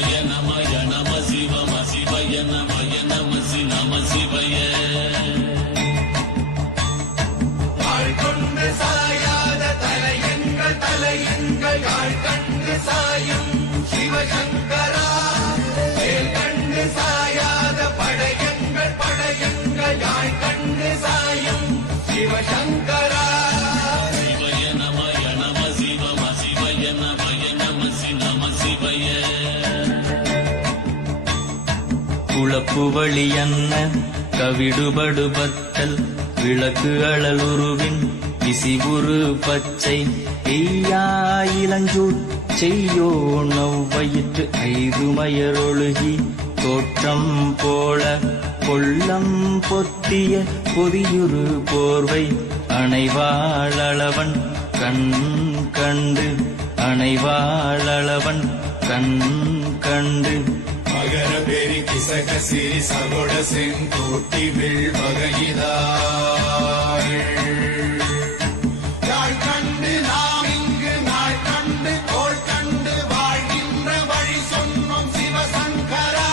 சிவய நமய நம சிவம சிவய நமய நம சிவய கொண்டு சாயாத தலையெங்கள் யாழ் கண்டு சாயும் சிவசங்கரா கண்டு சாயாத படையங்கள் யாழ் கண்டு சாயும் சிவசங்கரா சிவய நமய நம சிவம சிவய நமய நம சிவய குளப்புவழி அன்ன கவிடுபடுபத்தல் விளக்கு அழலுருவின் விசிபுரு பச்சை பெய்யா இளஞ்சூட் செய்யோ நவ்வயிற்று ஐதுமயரொழுகி தோற்றம் போல கொள்ளம் பொத்திய பொதியுரு போர்வை அணைவாளவன் கண் கண்டு அணைவாளவன் கண் கண்டு மகர பெரி கிசக சிறி சகோட செங்கோட்டி வில் வகையிதாள் கண்டு நாம் இங்கு நாள் கண்டு கோள் கண்டு வாழ்கின்ற வழி சொன்னோம் சிவசங்கரா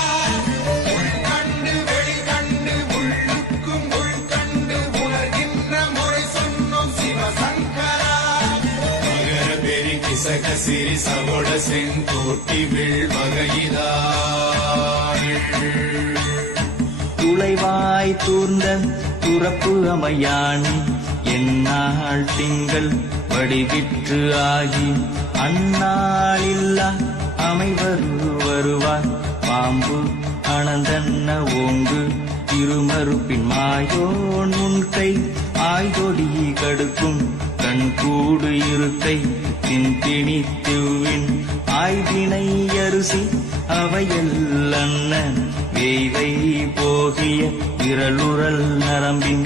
உள் கண்டு வெளி கண்டு உள்ளுக்கும் உள் கண்டு உணர்கின்ற முறை சொன்னோம் சிவசங்கரா மகர பெரி கிசக சிறி சகோட செங்கோட்டி வில் வகையிதாள் துளைவாய் தூர்ந்த துறப்பு அமையாணி எந்நாள் திங்கள் வடிவிற்று ஆகி அந்நாளில்லா வருவார் பாம்பு அனந்தன்ன ஓங்கு திருமறுப்பின் மாயோன் முன்கை ஆய்தொடி கடுக்கும் கண்கூடு இருக்கை தின்திணித்துவின் ஆய்தினை அரிசி அவையல் அண்ணன் வேய்வை போகிய விரலுரல் நரம்பின்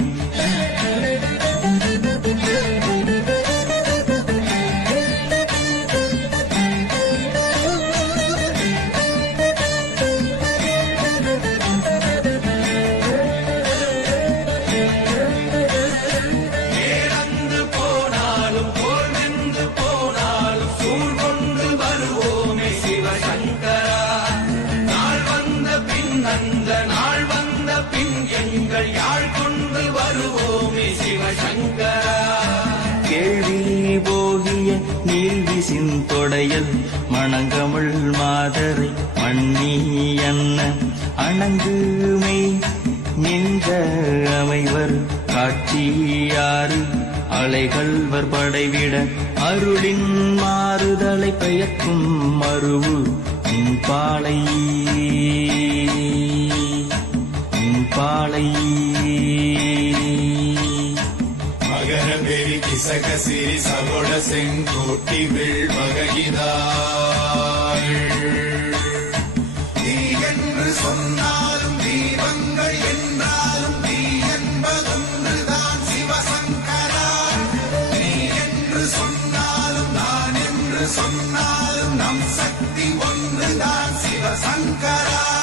அந்த நாள் வந்த பின் எங்கள் யாழ் கொண்டு வருவோமே சிவசங்கரா கேள்வி போகிய நீல்விசின் தொடையல் மணங்கமிழ் மாதரை மண்ணி என்ன அணங்குமை நின்ற அமைவர் காட்சியாறு அலைகள்வர் படைவிட அருளின் மாறுதலை பெயர்க்கும் மருவு பாலை மகர பெரி கிசக சிறி சகோட செங்கோட்டி வில் வகையிதாள் நீ என்று சொன்னாலும் தீபங்கள் என்றாலும் நீ என்பதொன்றுதான் சிவசங்கரா நீ என்று சொன்னாலும் நான் என்று சொன்னாலும் நம் சக்தி ஒன்றுதான் சிவசங்கரா